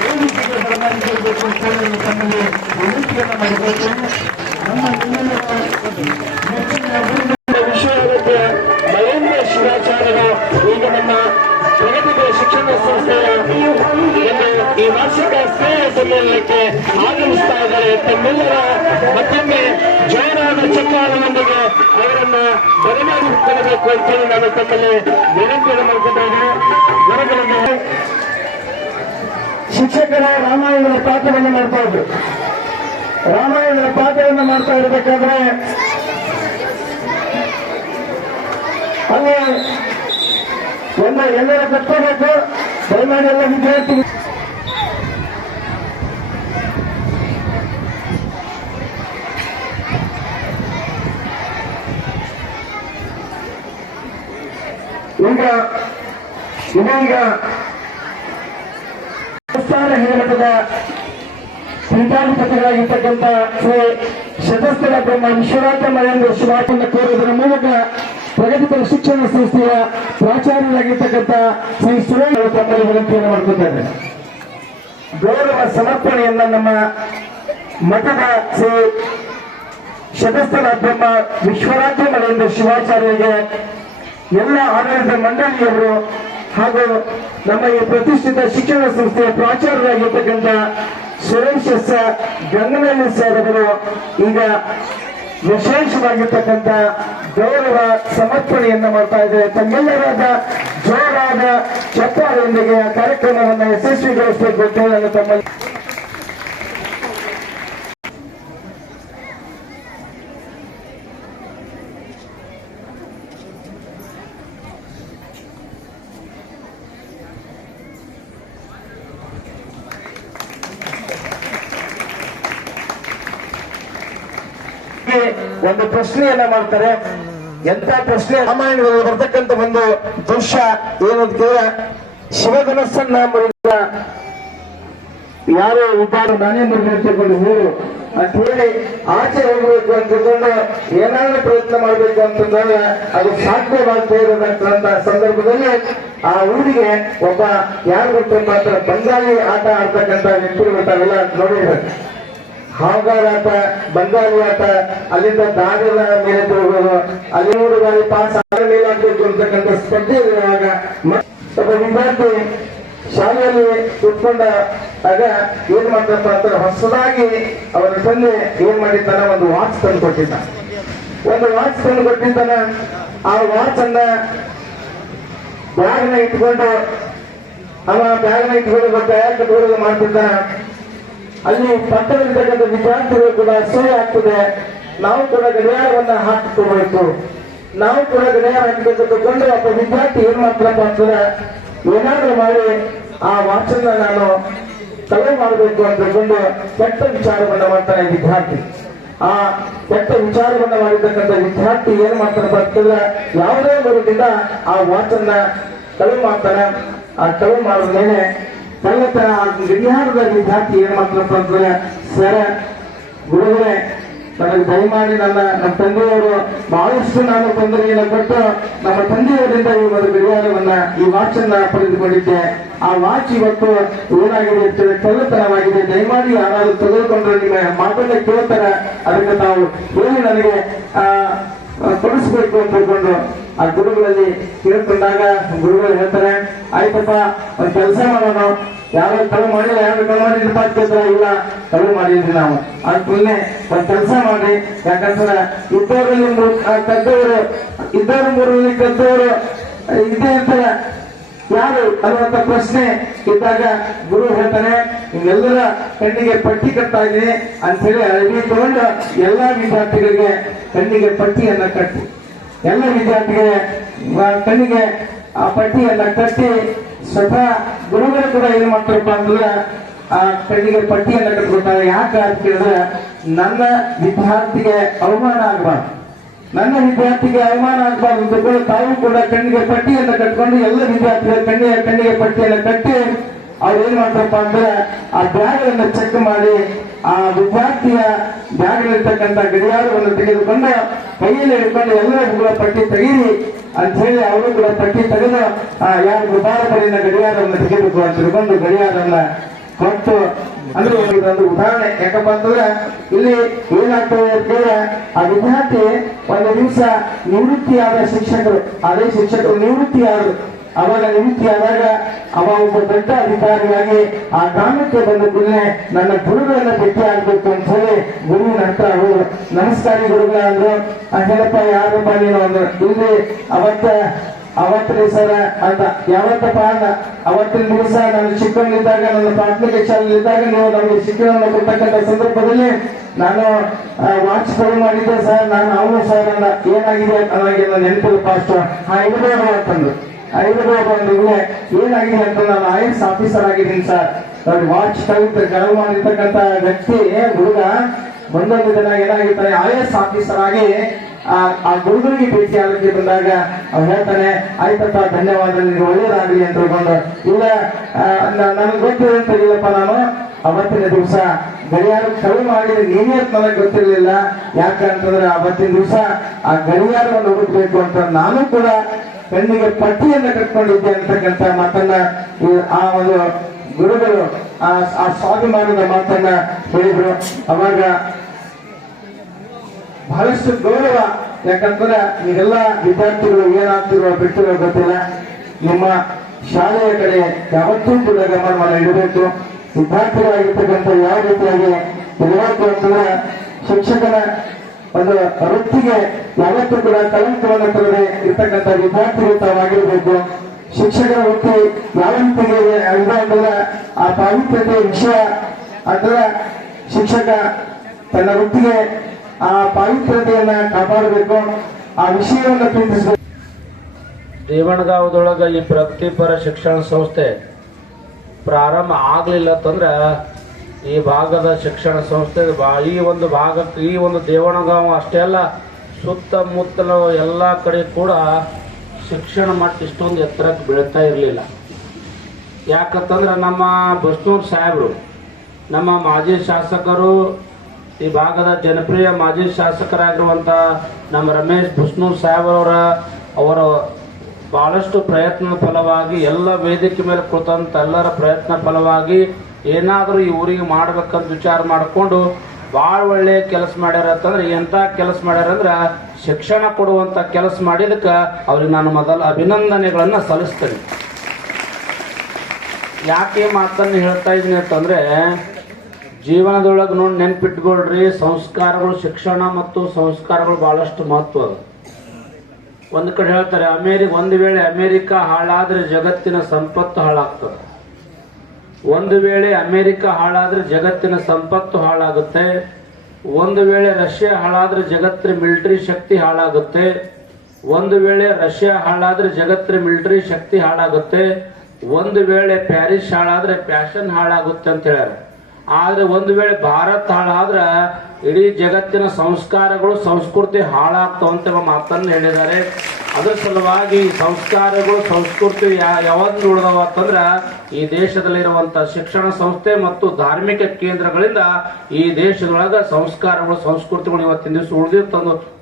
ವೇದಿಕೆಗೆ ಬರಮಾಡಿಕೊಳ್ಳಬೇಕು ಅಂತೇಳಿ ತಮ್ಮಲ್ಲಿ ವಿನಂತಿಯನ್ನು ಮಾಡಬೇಕು. ನಮ್ಮ ವಿಷಯಕ್ಕೆ ಮಹೇಂದ್ರ ಶಿವಾಚಾರ್ಯರು ಈಗ ನಮ್ಮ ಪ್ರಗತಿಪರ ಶಿಕ್ಷಣ ಸಂಸ್ಥೆಯ ಈ ವಾರ್ಷಿಕ ಸ್ನೇಹ ಸಮ್ಮೇಳನಕ್ಕೆ ಆಗಮಿಸ್ತಾ ಇದ್ದಾರೆ. ತಮ್ಮೆಲ್ಲರ ಮತ್ತೊಮ್ಮೆ ಜೋರಾದ ಚಪ್ಪಾಳದೊಂದಿಗೆ ಅವರನ್ನು ಬರಮಾಡಿಕೊಳ್ಳಬೇಕು ಅಂತೇಳಿ ನಾನು ತಮ್ಮಲ್ಲಿ ವಿನಂತಿಯನ್ನು ಮಾಡಿಕೊಂಡಿದ್ದೇನೆ. ಗುರುಗಳಿಗೆ ಶಿಕ್ಷಕರ ರಾಮಾಯಣದ ಪಾಠವನ್ನು ಮಾಡ್ತಾ ಇದ್ರು. ರಾಮಾಯಣದ ಪಾಠವನ್ನು ಮಾಡ್ತಾ ಇರಬೇಕಾದ್ರೆ ಅಲ್ಲಿ ಎಲ್ಲರ ಕಟ್ಕೋಬೇಕು. ದಯಮಾಡಿ ಎಲ್ಲ ವಿದ್ಯಾರ್ಥಿ ಇದೀಗ ಸಂಸ್ಥಾನ ಹಿರೇಮಠದ ಪೀಠಾಧಿಪತಿಗಳಾಗಿರ್ತಕ್ಕಂಥ ಶ್ರೀ ಶತಸ್ಥಲ ಬ್ರಹ್ಮ ವಿಶ್ವನಾಥ ಮಹೇಂದ್ರ ಶಿವಾಚಾರ್ಯರನ್ನು ಕೋರುವುದರ ಮೂಲಕ ಪ್ರಗತಿಪರ ಶಿಕ್ಷಣ ಸಂಸ್ಥೆಯ ಪ್ರಾಚಾರ್ಯರಾಗಿರ್ತಕ್ಕಂಥ ಶ್ರೀ ಸುರೇಶ್ ತಮ್ಮಲ್ಲಿ ವಿನಂತಿಯನ್ನು ಮಾಡ್ಕೊತಾರೆ. ಗೌರವ ಸಮರ್ಪಣೆಯನ್ನ ನಮ್ಮ ಮಠದ ಶ್ರೀ ಶತಸ್ಥಲ ಬ್ರಹ್ಮ ವಿಶ್ವನಾಥ ಮಹೇಂದ್ರ ಶಿವಾಚಾರ್ಯರಿಗೆ ಎಲ್ಲ ಆಡಳಿತ ಮಂಡಳಿಯವರು ಹಾಗೂ ನಮ್ಮ ಈ ಪ್ರತಿಷ್ಠಿತ ಶಿಕ್ಷಣ ಸಂಸ್ಥೆಯ ಪ್ರಾಚಾರ್ಯರಾಗಿರ್ತಕ್ಕಂಥ ಸುರೇಶ್ ಎಸ್ ಗಂಗನಹಳ್ಳಿ ಸರ್ ಅವರು ಈಗ ವಿಶೇಷವಾಗಿರ್ತಕ್ಕಂಥ ಗೌರವ ಸಮರ್ಪಣೆಯನ್ನು ಮಾಡ್ತಾ ಇದ್ದಾರೆ. ತಮ್ಮೆಲ್ಲರಾದ ಜೋರಾದ ಚಪ್ಪಾಳೆಯೊಂದಿಗೆ ಕಾರ್ಯಕ್ರಮವನ್ನು ಯಶಸ್ವಿಗೊಳಿಸಬೇಕು ಅಂತ ನಾನು ತಮ್ಮಲ್ಲಿ ಒಂದು ಪ್ರಶ್ನೆಯನ್ನ ಮಾಡ್ತಾರೆ. ಎಂತ ಪ್ರಶ್ನೆ? ರಾಮಾಯಣದಲ್ಲಿ ಬರ್ತಕ್ಕಂಥ ಒಂದು ದೃಶ್ಯ ಏನಂತ ಕೇಳ, ಶಿವಧನಸ್ಸನ್ನ ಮುರಿದ ಯಾರೋ ಉಪಾರ ನಾನೇ ಮುರಿದುಕೊಂಡು ಹೋಗು ಅಂತ ಹೇಳಿ ಆಚೆ ಹೋಗ್ಬೇಕು ಅಂತಂದು ಏನಾದ್ರೂ ಪ್ರಯತ್ನ ಮಾಡ್ಬೇಕು ಅಂತಂದಾಗ ಅದು ಸಾಧ್ಯವಾಗ್ತಾ ಇರೋದಂತ ಸಂದರ್ಭದಲ್ಲಿ ಆ ಊರಿಗೆ ಒಬ್ಬ ಯಾರು ಗೊತ್ತಪ್ಪ ಅಂತ ಬಂಗಾಳಿ ಆಟ ಆಡ್ತಕ್ಕಂಥ ವ್ಯಕ್ತಿಗಳು ಗೊತ್ತಾಗಲ್ಲ ನೋಡಿರ್ಬೇಕು. ಹಾವುಗಾರ ಆಟ, ಬಂಗಾಳಿ ಆಟ, ಅಲ್ಲಿಂದ ದಾಗದ ಮೇಲೆ ಹೋಗೋದು, ಅಲ್ಲಿ 3 ಬಾರಿ ಪಾಸ್ ಆದ ಮೇಲೆ ಹಾಕಬೇಕು ಅಂತಕ್ಕಂಥ ಸ್ಪರ್ಧೆ ಇರುವಾಗ ಒಬ್ಬ ವಿದ್ಯಾರ್ಥಿ ಶಾಲೆಯಲ್ಲಿ ಕುತ್ಕೊಂಡ ಆಗ ಏನ್ ಮಾಡ್ತಪ್ಪ ಅಂತ ಹೊಸದಾಗಿ ಅವರ ತಂದೆ ಏನ್ ಮಾಡಿದ್ದಾನ, ಒಂದು ವಾಚ್ ತಂದು ಕೊಟ್ಟಿದ್ದ. ಆ ವಾಚ್ ಅನ್ನ ಬ್ಯಾಗ್ನ ಇಟ್ಕೊಂಡು ಯಾಕೆ ಮಾಡ್ತಿದ್ದಾನ. ಅಲ್ಲಿ ಪಕ್ಕದಲ್ಲಿರ್ತಕ್ಕಂಥ ವಿದ್ಯಾರ್ಥಿಗಳು ಕೂಡ ಅಸೂಯೆ ಆಗ್ತದೆ. ನಾವು ಕೂಡ ಗಡಿಯಾರವನ್ನ ಹಾಕಿಕೊಳ್ಬೇಕು, ನಾವು ಕೂಡ ಗಡಿಯಾರ ಹಾಕಬೇಕು ತಗೊಂಡು ಒಬ್ಬ ವಿದ್ಯಾರ್ಥಿ ಏನ್ ಮಾಡ್ತಾರಪ್ಪ ಅಂತಂದ್ರೆ ಏನಾದ್ರೂ ಮಾಡಿ ಆ ವಾಚನ್ನ ನಾನು ಕಲೆ ಮಾಡಬೇಕು ಅಂತ ತಗೊಂಡು ಕೆಟ್ಟ ವಿಚಾರವನ್ನ ಮಾಡ್ತಾನೆ ವಿದ್ಯಾರ್ಥಿ. ಆ ಕೆಟ್ಟ ವಿಚಾರವನ್ನ ಮಾಡಿರ್ತಕ್ಕಂಥ ವಿದ್ಯಾರ್ಥಿ ಏನ್ ಮಾಡ್ತಾರಪ್ಪ ಅಂತಂದ್ರೆ ಯಾವುದೇ ಬರೋದ್ರಿಂದ ಆ ವಾಚನ್ನ ಕಲೆ ಮಾಡ್ತಾನೆ. ಆ ಕಲೆ ಮಾಡಿದ ಮೇಲೆ ಕಳ್ಳತನ ಗಡಿಯಾರದ ವಿದ್ಯಾರ್ಥಿ ಏನ್ ಮಾಡ್ತಾರಪ್ಪ ಅಂತಂದ್ರೆ, ಸರ ಗುರುಗಳೇ ನನಗೆ ದಯಮಾಡಿ ನಮ್ಮ ತಂದೆಯವರು ಬಹಳಷ್ಟು ನಾನು ತೊಂದರೆಯನ್ನು ಕೊಟ್ಟು ನಮ್ಮ ತಂದೆಯವರಿಂದ ಈ ಒಂದು ಗಡಿಯಾರವನ್ನ ಈ ವಾಚ್ ಅನ್ನ ಪಡೆದುಕೊಂಡಿದ್ದೆ. ಆ ವಾಚ್ ಇವತ್ತು ಏನಾಗಿದೆ ಅಂತೇಳಿ ಕಳ್ಳತನವಾಗಿದೆ. ದಯಮಾಡಿ ಯಾರಾದ್ರೂ ತೆಗೆದುಕೊಂಡ್ರೆ ನಿಮ್ಮ ಮಾತನ್ನ ಕೇಳ್ತಾರೆ, ಅದಕ್ಕೆ ತಾವು ಹೇಳಿ ನನಗೆ ಕೊಡಿಸ್ಬೇಕು ಅಂತ ತಿಳ್ಕೊಂಡು ಆ ಗುರುಗಳಲ್ಲಿ ಕೇಳ್ಕೊಂಡಾಗ ಗುರುಗಳು ಹೇಳ್ತಾರೆ, ಆಯ್ತಪ್ಪ ಒಂದ್ ಕೆಲಸ ಮಾಡೋಣ, ಯಾರು ಕಳು ಮಾಡಿಲ್ಲ, ಯಾರು ಕಳು ಮಾಡಿದ್ರಪ್ಪ ಅಂತ ಇಲ್ಲ, ಕಳು ಮಾಡಿದ್ವಿ ನಾವು. ಅದಕ್ಕೆ ಒಂದ್ ಕೆಲಸ ಮಾಡಿ, ಯಾಕಂದ್ರೆ ಇದ್ದವರಲ್ಲಿ ಕದ್ದವರು, ಇದ್ದವರು 3 ಕದ್ದವರು ಇದೇ ಇರ್ತಾರೆ ಯಾರು ಅನ್ನುವಂತ ಪ್ರಶ್ನೆ ಇದ್ದಾಗ ಗುರು ಹೇಳ್ತಾನೆ, ನಿಮ್ಮೆಲ್ಲರ ಕಣ್ಣಿಗೆ ಪಟ್ಟಿ ಕಟ್ತಾ ಇದೆ ಅಂತ ಹೇಳಿ ಅಳವಿ ತಗೊಂಡು ಎಲ್ಲಾ ವಿದ್ಯಾರ್ಥಿಗಳಿಗೆ ಕಣ್ಣಿಗೆ ಪಟ್ಟಿಯನ್ನ ಕಟ್ಟಿ, ಎಲ್ಲ ವಿದ್ಯಾರ್ಥಿಗಳ ಕಣ್ಣಿಗೆ ಆ ಪಟ್ಟಿಯನ್ನ ಕಟ್ಟಿ ಸ್ವತಃ ಗುರುಗಳು ಕೂಡ ಏನ್ ಮಾಡ್ತಾರಪ್ಪ ಅಂತಂದ್ರೆ ಆ ಕಣ್ಣಿಗೆ ಪಟ್ಟಿಯನ್ನ ಕಟ್ಕೊತಾರೆ. ಯಾಕೆ ಅಂತ ಕೇಳಿದ್ರೆ ನನ್ನ ವಿದ್ಯಾರ್ಥಿಗೆ ಅವಮಾನ ಆಗಬಾರ್ದು, ನನ್ನ ವಿದ್ಯಾರ್ಥಿಗೆ ಅವಮಾನ ಆಗಬಾರ್ದು ಅಂತ ತಾವು ಕೂಡ ಕಣ್ಣಿಗೆ ಪಟ್ಟಿಯನ್ನ ಕಟ್ಕೊಂಡು ಎಲ್ಲ ವಿದ್ಯಾರ್ಥಿಗಳ ಕಣ್ಣಿಗೆ ಪಟ್ಟಿಯನ್ನ ಕಟ್ಟಿ ಅವ್ರು ಏನ್ ಮಾಡ್ತಾರಪ್ಪ ಅಂದ್ರೆ ಆ ಬ್ಯಾಗ್ ಅನ್ನ ಚೆಕ್ ಮಾಡಿ ಆ ವಿದ್ಯಾರ್ಥಿಯ ಬ್ಯಾಗ್ನಲ್ಲಿರ್ತಕ್ಕಂಥ ಗಡಿಯಾರವನ್ನು ತೆಗೆದುಕೊಂಡು ಕೈಯಲ್ಲಿ ಹಿಡ್ಕೊಂಡು ಎಲ್ಲರೂ ಕೂಡ ಪಟ್ಟಿ ತೆಗೀರಿ ಅಂತ ಹೇಳಿ ಅವರು ಕೂಡ ಪಟ್ಟಿ ತೆಗೆದು ಯಾರು ಗುಬ್ಬಾರಪಡಿನ ಗಡಿಯಾರವನ್ನು ತೆಗೆದುಕೋ ಅಂತ ತಿಳ್ಕೊಂಡು ಗಡಿಯಾರವನ್ನ ಕೊಟ್ಟು ಅಂದ್ರೆ ಒಂದು ಉದಾಹರಣೆ. ಯಾಕಪ್ಪ ಅಂತಂದ್ರೆ ಇಲ್ಲಿ ಏನಾಗ್ತದೆ ಅಂತಂದ್ರೆ ಆ ವಿದ್ಯಾರ್ಥಿ ಒಂದು ದಿವಸ ನಿವೃತ್ತಿಯಾದ ಶಿಕ್ಷಕರು, ಅದೇ ಶಿಕ್ಷಕರು ನಿವೃತ್ತಿಯಾದರು. ಅವಾಗ ನಿವೃತ್ತಿಯಾದಾಗ ಅವ ಒಬ್ಬ ದೊಡ್ಡ ಅಧಿಕಾರಿಯಾಗಿ ಆ ಗ್ರಾಮಕ್ಕೆ ಬಂದ ಕೂಡಲೇ ನನ್ನ ಗುರುಗಳನ್ನ ಭೇಟಿ ಆಗ್ಬೇಕು ಅಂತ ಹೇಳಿ ಗುರುವಿನ ಹತ್ರ ಅವರು ನಮಸ್ಕಾರಿ ಗುರುಗಳ ಅಂದ್ರು. ಹೇಳಪ್ಪ ಯಾರಪ್ಪ ನೀನು ಅಂದ್ರು. ಇಲ್ಲಿ ಅವತ್ತಿನ ಸರ ಅಂತ ಯಾವತ್ತಪ್ಪ ಅಂದ. ಅವತ್ತಿನ ದಿವಸ ನಾನು ಚಿಕ್ಕವನಿದ್ದಾಗ ನನ್ನ ಪ್ರಾಥಮಿಕ ಶಾಲೆಯಲ್ಲಿದ್ದಾಗ ನೀವು ನಮಗೆ ಶಿಕ್ಷಣವನ್ನು ಕೊಡ್ತಕ್ಕಂಥ ಸಂದರ್ಭದಲ್ಲಿ ನಾನು ವಾಚ್ ಕಳು ಮಾಡಿದ್ದೆ ಸರ್. ನಾನು ಅವನು ಸರ್ ಅಂದ. ಏನಾಗಿದೆ ನನಗೆ ನೆನಪಿಲ್ಲ ಪಾಸ್ಟರ್. ಇರಬೇಕು ಅಂತಂದು ಏನಾಗಿದೆ ಅಂತ ನಾನು IAS ಆಫೀಸರ್ ಆಗಿದ್ದೀನಿ ಸರ್. ನೋಡಿ, ವಾಚ್ ಕಳು ಮಾಡಿರ್ತಕ್ಕಂಥ ವ್ಯಕ್ತಿ ಹುಡುಗ ಮುಂದೊಂದು ದಿನ ಏನಾಗಿರ್ತಾನೆ IAS ಆಫೀಸರ್ ಆಗಿ ಆ ಗುರುಗಳಿಗೆ ಭೇಟಿ ಆಗಲಿಕ್ಕೆ ಬಂದಾಗ ಅವ್ರು ಹೇಳ್ತಾನೆ, ಆಯ್ತಪ್ಪ ಧನ್ಯವಾದ, ನಿಮ್ಗೆ ಒಳ್ಳೇದಾಗಲಿ ಅಂತ ತಿಳ್ಕೊಂಡು. ಇಲ್ಲ ನನಗೆ ಗೊತ್ತಿದೆ ಅಂತ ಇಲ್ಲಪ್ಪ, ನಾನು ಅವತ್ತಿನ ದಿವಸ ಗಡಿಯಾರ ಕಳು ಮಾಡಿ ನೀನೇ ನನಗೆ ಗೊತ್ತಿರಲಿಲ್ಲ. ಯಾಕಂತಂದ್ರೆ ಅವತ್ತಿನ ದಿವಸ ಆ ಗಡಿಯಾರವನ್ನು ಹುಡುಕ್ಬೇಕು ಅಂತ ನಾನು ಕೂಡ ಕಣ್ಣಿಗೆ ಪಟ್ಟಿಯನ್ನು ಕಟ್ಕೊಂಡಿದ್ದೆ ಅಂತಕ್ಕಂಥ ಮಾತನ್ನ ಆ ಒಂದು ಗುರುಗಳು ಆ ಸ್ವಾಭಿಮಾನದ ಮಾತನ್ನ ಹೇಳಿದ್ರು. ಅವಾಗ ಬಹಳಷ್ಟು ಗೌರವ. ಯಾಕಂತಂದ್ರೆ ನೀವೆಲ್ಲ ವಿದ್ಯಾರ್ಥಿಗಳು ಏನಾಗ್ತಿರೋ ಬಿಟ್ಟಿರೋ ಗೊತ್ತಿಲ್ಲ. ನಿಮ್ಮ ಶಾಲೆಯ ಕಡೆ ಯಾವತ್ತೂ ಕೂಡ ಗಮನವನ್ನು ಇಡಬೇಕು. ವಿದ್ಯಾರ್ಥಿಗಳಾಗಿರ್ತಕ್ಕಂಥ ಯಾವ ರೀತಿಯಾಗಿ ಇರಬೇಕು ಅಂತಂದ್ರೆ ಶಿಕ್ಷಕನ ಒಂದು ವೃತ್ತಿಗೆ ಯಾವತ್ತೂ ಕೂಡ ಕಳಂಕವನ್ನು ತರದೆ ಇರ್ತಕ್ಕಂಥ ವಿದ್ಯಾರ್ಥಿಗಳು ತಾವಾಗಿರಬೇಕು. ಶಿಕ್ಷಕರ ವೃತ್ತಿ ಯಾವ ರೀತಿಗೆ ಇದೆ ಅಂತಂದ್ರೆ ಆ ಪಾವಿತ್ರ್ಯತೆ ವಿಷಯ ಅಂದ್ರೆ ಶಿಕ್ಷಕ ತನ್ನ ವೃತ್ತಿಗೆ ಆ ಪಾವಿತ್ರ್ಯತೆಯನ್ನ ಕಾಪಾಡಬೇಕು, ಆ ವಿಷಯವನ್ನು ಪ್ರೀತಿಸಬೇಕು. ದೇವಣಗಾಂವದೊಳಗ ಈ ಪ್ರಗತಿಪರ ಶಿಕ್ಷಣ ಸಂಸ್ಥೆ ಪ್ರಾರಂಭ ಆಗ್ಲಿಲ್ಲ ಅಂತಂದ್ರ ಈ ಭಾಗದ ಶಿಕ್ಷಣ ಸಂಸ್ಥೆ ಈ ಒಂದು ಭಾಗಕ್ಕೆ ಈ ಒಂದು ದೇವಣಗಾಂವ ಅಷ್ಟೇ ಅಲ್ಲ, ಸುತ್ತಮುತ್ತಲ ಎಲ್ಲ ಕಡೆ ಕೂಡ ಶಿಕ್ಷಣ ಮಟ್ಟ ಇಷ್ಟೊಂದು ಎತ್ತರಕ್ಕೆ ಬೀಳ್ತಾ ಇರಲಿಲ್ಲ. ಯಾಕಂತಂದ್ರೆ ನಮ್ಮ ಬಸ್ನೂರ್ ಸಾಹೇಬರು, ನಮ್ಮ ಮಾಜಿ ಶಾಸಕರು, ಈ ಭಾಗದ ಜನಪ್ರಿಯ ಮಾಜಿ ಶಾಸಕರಾಗಿರುವಂಥ ನಮ್ಮ ರಮೇಶ್ ಬಸ್ನೂರ್ ಅವರ ಬಹಳಷ್ಟು ಪ್ರಯತ್ನದ ಫಲವಾಗಿ ಎಲ್ಲ ವೇದಿಕೆ ಮೇಲೆ ಕೂತಂತ ಎಲ್ಲರ ಪ್ರಯತ್ನ ಫಲವಾಗಿ ಏನಾದರೂ ಈ ಊರಿಗೆ ಮಾಡ್ಬೇಕಂತ ವಿಚಾರ ಮಾಡಿಕೊಂಡು ಭಾಳ ಒಳ್ಳೆಯ ಕೆಲಸ ಮಾಡ್ಯಾರ ಅಂತಂದ್ರೆ ಎಂಥ ಕೆಲಸ ಮಾಡ್ಯಾರ ಅಂದ್ರೆ ಶಿಕ್ಷಣ ಕೊಡುವಂಥ ಕೆಲಸ ಮಾಡಿದಕ್ಕೆ ಅವ್ರಿಗೆ ನಾನು ಮೊದಲ ಅಭಿನಂದನೆಗಳನ್ನು ಸಲ್ಲಿಸ್ತೇನೆ. ಯಾಕೆ ಮಾತನ್ನು ಹೇಳ್ತಾ ಇದ್ದೀನಿ ಅಂತಂದರೆ ಜೀವನದೊಳಗೆ ನೋಡಿ ನೆನ್ಪಿಟ್ಕೊಳ್ರಿ, ಸಂಸ್ಕಾರಗಳು, ಶಿಕ್ಷಣ ಮತ್ತು ಸಂಸ್ಕಾರಗಳು ಭಾಳಷ್ಟು ಮಹತ್ವ. ಒಂದು ಕಡೆ ಹೇಳ್ತಾರೆ ಒಂದು ವೇಳೆ ಅಮೇರಿಕ ಹಾಳಾದ್ರೆ ಜಗತ್ತಿನ ಸಂಪತ್ತು ಹಾಳಾಗ್ತದೆ. ಒಂದು ವೇಳೆ ಅಮೇರಿಕ ಹಾಳಾದ್ರೆ ಜಗತ್ತಿನ ಸಂಪತ್ತು ಹಾಳಾಗುತ್ತೆ. ಒಂದು ವೇಳೆ ರಷ್ಯಾ ಹಾಳಾದ್ರೆ ಜಗತ್ತಿನ ಮಿಲಿಟರಿ ಶಕ್ತಿ ಹಾಳಾಗುತ್ತೆ. ಒಂದು ವೇಳೆ ರಷ್ಯಾ ಹಾಳಾದ್ರೆ ಜಗತ್ತಿನ ಮಿಲಿಟರಿ ಶಕ್ತಿ ಹಾಳಾಗುತ್ತೆ. ಒಂದು ವೇಳೆ ಪ್ಯಾರಿಸ್ ಹಾಳಾದ್ರೆ ಫ್ಯಾಷನ್ ಹಾಳಾಗುತ್ತೆ ಅಂತ ಹೇಳ್ಯಾರ. ಆದ್ರೆ ಒಂದು ವೇಳೆ ಭಾರತ ಹಾಳಾದ್ರೆ ಇಡೀ ಜಗತ್ತಿನ ಸಂಸ್ಕಾರಗಳು, ಸಂಸ್ಕೃತಿ ಹಾಳಾಗ್ತಾವಂತ ಮಾತನ್ನು ಹೇಳಿದ್ದಾರೆ. ಅದರ ಸಲುವಾಗಿ ಸಂಸ್ಕಾರಗಳು, ಸಂಸ್ಕೃತಿ ಯಾವಾಗ ಉಳಿದವ ಅಂತಂದ್ರೆ ಈ ದೇಶದಲ್ಲಿರುವಂತ ಶಿಕ್ಷಣ ಸಂಸ್ಥೆ ಮತ್ತು ಧಾರ್ಮಿಕ ಕೇಂದ್ರಗಳಿಂದ ಈ ದೇಶದೊಳಗ ಸಂಸ್ಕಾರಗಳು, ಸಂಸ್ಕೃತಿಗಳು ಇವತ್ತಿನ ದಿವಸ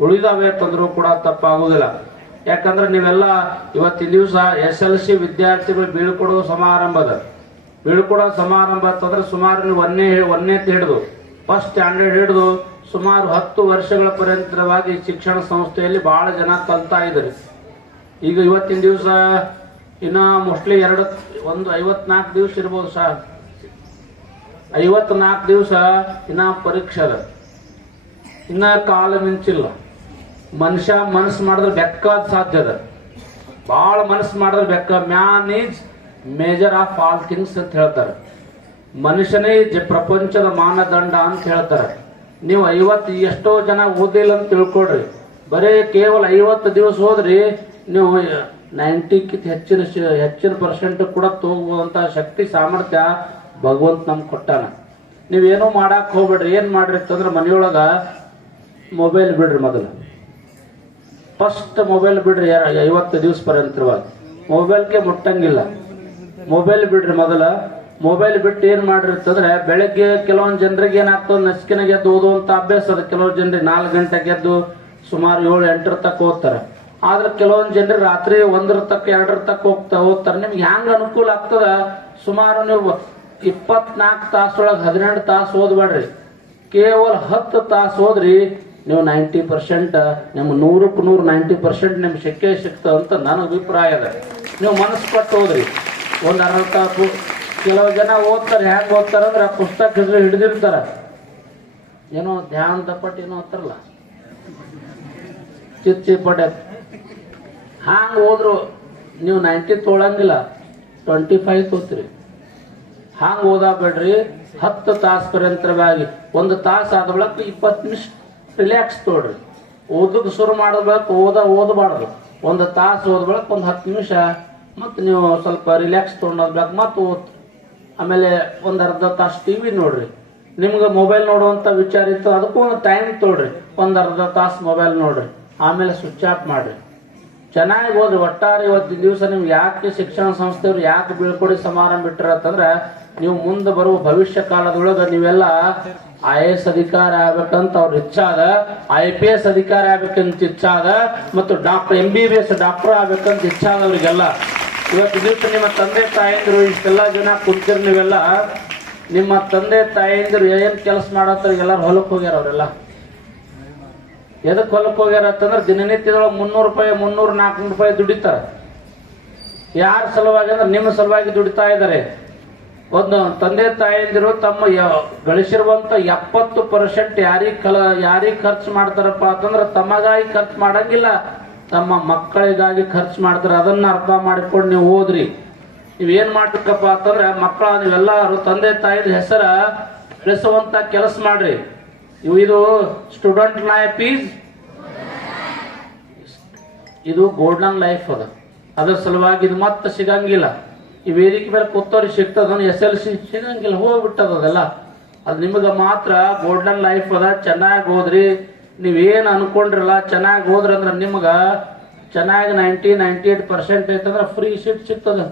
ಉಳಿದಾವೆ ತಂದ್ರೂ ಕೂಡ ತಪ್ಪಾಗುವುದಿಲ್ಲ. ಯಾಕಂದ್ರೆ ನೀವೆಲ್ಲ ಇವತ್ತಿನ ದಿವಸ SLC ವಿದ್ಯಾರ್ಥಿಗಳು ಬೀಳ್ಕೊಡೋ ಸಮಾರಂಭ ಅಂತಂದ್ರೆ ಸುಮಾರು ಒಂದನೇ ಹಿಡಿದು ಫಸ್ಟ್ ಸ್ಟ್ಯಾಂಡರ್ಡ್ ಹಿಡಿದು ಸುಮಾರು 10 ವರ್ಷಗಳ ಪರ್ಯಂತರವಾಗಿ ಶಿಕ್ಷಣ ಸಂಸ್ಥೆಯಲ್ಲಿ ಬಹಳ ಜನ ಕಲ್ತಾ ಇದ್ದಾರೆ. ಈಗ ಇವತ್ತಿನ ದಿವಸ ಇನ್ನ ಮೋಸ್ಟ್ಲಿ 54 ದಿವಸ ಇರ್ಬೋದು ಸರ್. 54 ದಿವಸ ಇನ್ನ ಪರೀಕ್ಷೆ ಅದ, ಇನ್ನ ಕಾಲ ಮಿಂಚಿಲ್ಲ. ಮನುಷ್ಯ ಮನಸ್ಸು ಮಾಡಿದ್ರೆ ಬೆಕ್ಕಾದ ಸಾಧ್ಯ ಅದ. ಭಾಳ ಮನಸ್ಸು ಮಾಡಿದ್ರೆ ಬೆಕ್ಕ. Man is major of all things ಅಂತ ಹೇಳ್ತಾರೆ. ಮನುಷ್ಯನೇ ಪ್ರಪಂಚದ ಮಾನದಂಡ ಅಂತ ಹೇಳ್ತಾರೆ. ನೀವು ಎಷ್ಟೋ ಜನ ಓದಿಲ್ಲ ಅಂತ ತಿಳ್ಕೊಡ್ರಿ. ಬರೀ ಕೇವಲ 50 ದಿವಸ ಹೋದ್ರಿ ನೀವು 90ಕ್ಕಿಂತ ಹೆಚ್ಚಿನ ಪರ್ಸೆಂಟ್ ಕೂಡ ತಗೋಗುವಂತ ಶಕ್ತಿ, ಸಾಮರ್ಥ್ಯ ಭಗವಂತ ನಮ್ಗೆ ಕೊಟ್ಟಾನ. ನೀವೇನೋ ಮಾಡಕ್ ಹೋಗ್ಬೇಡ್ರಿ. ಏನ್ ಮಾಡ್ರಿ ಅಂತಂದ್ರೆ ಮನೆಯೊಳಗ ಮೊಬೈಲ್ ಬಿಡ್ರಿ. ಮೊದಲು ಫಸ್ಟ್ ಮೊಬೈಲ್ ಬಿಡ್ರಿ. 50 ದಿವಸ ಪರ್ಯಂತರವಾಗಿ ಮೊಬೈಲ್ಗೆ ಮುಟ್ಟಂಗಿಲ್ಲ. ಮೊಬೈಲ್ ಬಿಡ್ರಿ. ಮೊಬೈಲ್ ಬಿಟ್ಟು ಏನ್ ಮಾಡಿರ್ತಂದ್ರೆ ಬೆಳಗ್ಗೆ ಕೆಲವೊಂದು ಜನರಿಗೆ ಏನಾಗ್ತದೆ ನಸಿಕಿನಾಗ ಎದ್ದು ಓದುವಂತ ಅಭ್ಯಾಸ ಅದ. ಕೆಲವೊಂದು ಜನರಿಗೆ 4 ಗಂಟೆಗೆ ಎದ್ದು ಸುಮಾರು 7-8 ತಕ್ಕ ಓದ್ತಾರೆ. ಆದ್ರೆ ಕೆಲವೊಂದು ಜನರು ರಾತ್ರಿ 1 ತಕ್ಕ 2 ತಕ್ಕ ಓದ್ತಾರೆ. ನಿಮ್ಗೆ ಹ್ಯಾಂಗ ಅನುಕೂಲ ಆಗ್ತದ ಸುಮಾರು ನೀವು 24 ತಾಸೊಳಗೆ 18 ತಾಸು ಓದ್ಬೇಡ್ರಿ, ಕೇವಲ 10 ತಾಸು ಓದ್ರಿ. ನೀವು 90% ನಿಮ್ಮ 100ಕ್ಕೆ 100 90% ನಿಮ್ಗೆ ಸಿಗ್ತದೆ ಅಂತ ನನ್ನ ಅಭಿಪ್ರಾಯ ಅದ. ನೀವು ಮನಸ್ಸು ಕೊಟ್ಟು ಓದ್ರಿ. ಒಂದು ಅರ್ಧ ತಾಸು. ಕೆಲವು ಜನ ಓದ್ತಾರೆ, ಹ್ಯಾಂಗ ಓದ್ತಾರೆ ಅಂದ್ರೆ ಪುಸ್ತಕ ಹಿಡಿದಿರ್ತಾರ, ಏನೋ ಧ್ಯಾನ ತಪ್ಪಟ್ಟು ಏನೋ ಓದ್ತಾರಲ್ಲ, ಚಿಪ್ಪಟ್ಟೆ ಹಾಂಗ ಹೋದ್ರು ನೀವು 90 ತೊಗೊಳಂಗಿಲ್ಲ, 25 ತೋತೀರಿ. ಹಾಂಗ ಓದಾಬೇಡ್ರಿ. 10 ತಾಸು ಪರ್ಯಂತರವಾಗಿ 1 ತಾಸು ಆದ ಬಳಿಕ 20 ನಿಮಿಷ ರಿಲ್ಯಾಕ್ಸ್ ತೊಗೊಳ್ರಿ. ಓದಕ್ಕೆ ಶುರು ಮಾಡಬೇಕು, ಓದಬಾರ್ದು. 1 ತಾಸು ಓದ ಬಳಿಕ 10 ನಿಮಿಷ ಮತ್ತು ನೀವು ಸ್ವಲ್ಪ ರಿಲ್ಯಾಕ್ಸ್ ತೊಗೊಂಡೋಗ್ಬೇಕು, ಮತ್ತು ಓದ್. ಆಮೇಲೆ 1 ಅರ್ಧ ತಾಸು ಟಿವಿ ನೋಡ್ರಿ. ನಿಮ್ಗೆ ಮೊಬೈಲ್ ನೋಡುವಂತ ವಿಚಾರ ಇತ್ತು, ಅದಕ್ಕೂ ಒಂದು ಟೈಮ್ ತೊಗೊಳ್ರಿ. 1 ಅರ್ಧ ತಾಸು ಮೊಬೈಲ್ ನೋಡ್ರಿ, ಆಮೇಲೆ ಸ್ವಿಚ್ ಆಫ್ ಮಾಡ್ರಿ. ಚೆನ್ನಾಗಿ ಓದ್ರಿ. ಒಟ್ಟಾರೆ ಇವತ್ತಿನ ದಿವಸ ನಿಮ್ಗೆ ಯಾಕೆ ಶಿಕ್ಷಣ ಸಂಸ್ಥೆಯವರು ಯಾಕೆ ಬೀಳ್ಕೊಡಿ ಸಮಾರಂಭ ಬಿಟ್ಟಿರತ್ತಂದ್ರೆ ನೀವು ಮುಂದೆ ಬರುವ ಭವಿಷ್ಯ ಕಾಲದೊಳಗೆ ನೀವೆಲ್ಲ IAS ಅಧಿಕಾರಿ ಆಗ್ಬೇಕಂತ ಅವ್ರ ಇಚ್ಛಾದ, IPS ಅಧಿಕಾರಿ ಆಗ್ಬೇಕಂತ ಇಚ್ಛಾದ, ಮತ್ತು MBBS ಡಾಕ್ಟರ್ ಆಗ್ಬೇಕಂತ ಇಚ್ಛಾದ ಅವ್ರಿಗೆಲ್ಲ. ಇವತ್ತು ದಿವಸ ನಿಮ್ಮ ತಂದೆ ತಾಯಂದಿರು ಇಷ್ಟೆಲ್ಲ ಜನ ಕುಂತಿರ್, ನೀವೆಲ್ಲ ನಿಮ್ಮ ತಂದೆ ತಾಯಂದಿರು ಏನ್ ಕೆಲಸ ಮಾಡತ್ತಾರ, ಎಲ್ಲರೂ ಹೊಲಕ್ಕೆ ಹೋಗ್ಯಾರ. ಅವರೆಲ್ಲ ಎದಕ್ಕೆ ಹೊಲಕ್ಕೆ ಹೋಗ್ಯಾರ ಅಂತಂದ್ರೆ ದಿನನಿತ್ಯದೊಳಗೆ 300 ರೂಪಾಯಿ 300-400 ರೂಪಾಯಿ ದುಡಿತಾರ. ಯಾರ ಸಲುವಾಗಿ ಅಂದ್ರೆ ನಿಮ್ಮ ಸಲುವಾಗಿ ದುಡಿತಾ ಇದ್ದಾರೆ. ಒಂದು ತಂದೆ ತಾಯಂದಿರು ತಮ್ಮ ಗಳಿಸಿರುವಂತ 70% ಯಾರಿಗೆ ಖರ್ಚು ಮಾಡ್ತಾರಪ್ಪ ಅಂತಂದ್ರೆ ತಮಗಾಗಿ ಖರ್ಚು ಮಾಡಂಗಿಲ್ಲ, ತಮ್ಮ ಮಕ್ಕಳಿಗಾಗಿ ಖರ್ಚು ಮಾಡ್ತಾರೆ. ಅದನ್ನ ಅರ್ಥ ಮಾಡಿಕೊಂಡು ನೀವು ಓದ್ರಿ. ನೀವೇನ್ ಮಾಡ್ಬೇಕಪ್ಪ ಅಂತಂದ್ರೆ ಮಕ್ಕಳ ನೀವೆಲ್ಲರೂ ತಂದೆ ತಾಯಿದ ಹೆಸರ ಬೆಳೆಸುವಂತ ಕೆಲಸ ಮಾಡ್ರಿ. ಇದು ಸ್ಟೂಡೆಂಟ್ ಲೈಫ್ ಇದು ಗೋಲ್ಡನ್ ಲೈಫ್ ಅದ. ಅದ್ರ ಸಲುವಾಗಿ ಇದು ಮತ್ತೆ ಸಿಗಂಗಿಲ್ಲ. ಈ ವೇದಿಕೆ ಮೇಲೆ ಕೂತವ್ರಿಗೆ ಸಿಗ್ತದ, SLC ಸಿಗಂಗಿಲ್ಲ, ಹೋಗ್ಬಿಟ್ಟದ ಅದೆಲ್ಲ. ಅದು ನಿಮಗೆ ಮಾತ್ರ ಗೋಲ್ಡನ್ ಲೈಫ್ ಅದ. ಚೆನ್ನಾಗಿ ಓದ್ರಿ. ನೀವೇನು ಅನ್ಕೊಂಡ್ರಲ್ಲ ಚೆನ್ನಾಗಿ ಹೋದ್ರಂದ್ರೆ ನಿಮ್ಗೆ ಚೆನ್ನಾಗಿ 90-98% ಐತಂದ್ರೆ ಫ್ರೀ ಸೀಟ್ ಸಿಗ್ತದೆ.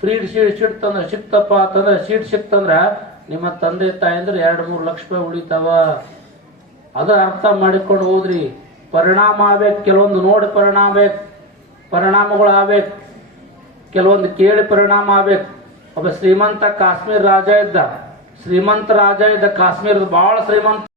ಫ್ರೀ ಸೀಟ್ ಸಿಕ್ತಪ್ಪ ಅಂತಂದ್ರೆ ಸೀಟ್ ಸಿಕ್ತಂದ್ರೆ ನಿಮ್ಮ ತಂದೆ ತಾಯಂದ್ರೆ 2-3 ಲಕ್ಷ ರೂಪಾಯಿ ಉಳಿತಾವ. ಅದ ಅರ್ಥ ಮಾಡಿಕೊಂಡು ಹೋದ್ರಿ. ಪರಿಣಾಮ ಆಗ್ಬೇಕು, ಕೆಲವೊಂದು ನೋಡಿ ಪರಿಣಾಮಗಳು ಆಗ್ಬೇಕು, ಕೆಲವೊಂದು ಕೇಳಿ ಪರಿಣಾಮ ಆಗ್ಬೇಕು. ಒಬ್ಬ ಶ್ರೀಮಂತ ಕಾಶ್ಮೀರ ರಾಜ ಇದ್ದ, ಕಾಶ್ಮೀರದ ಬಹಳ ಶ್ರೀಮಂತ.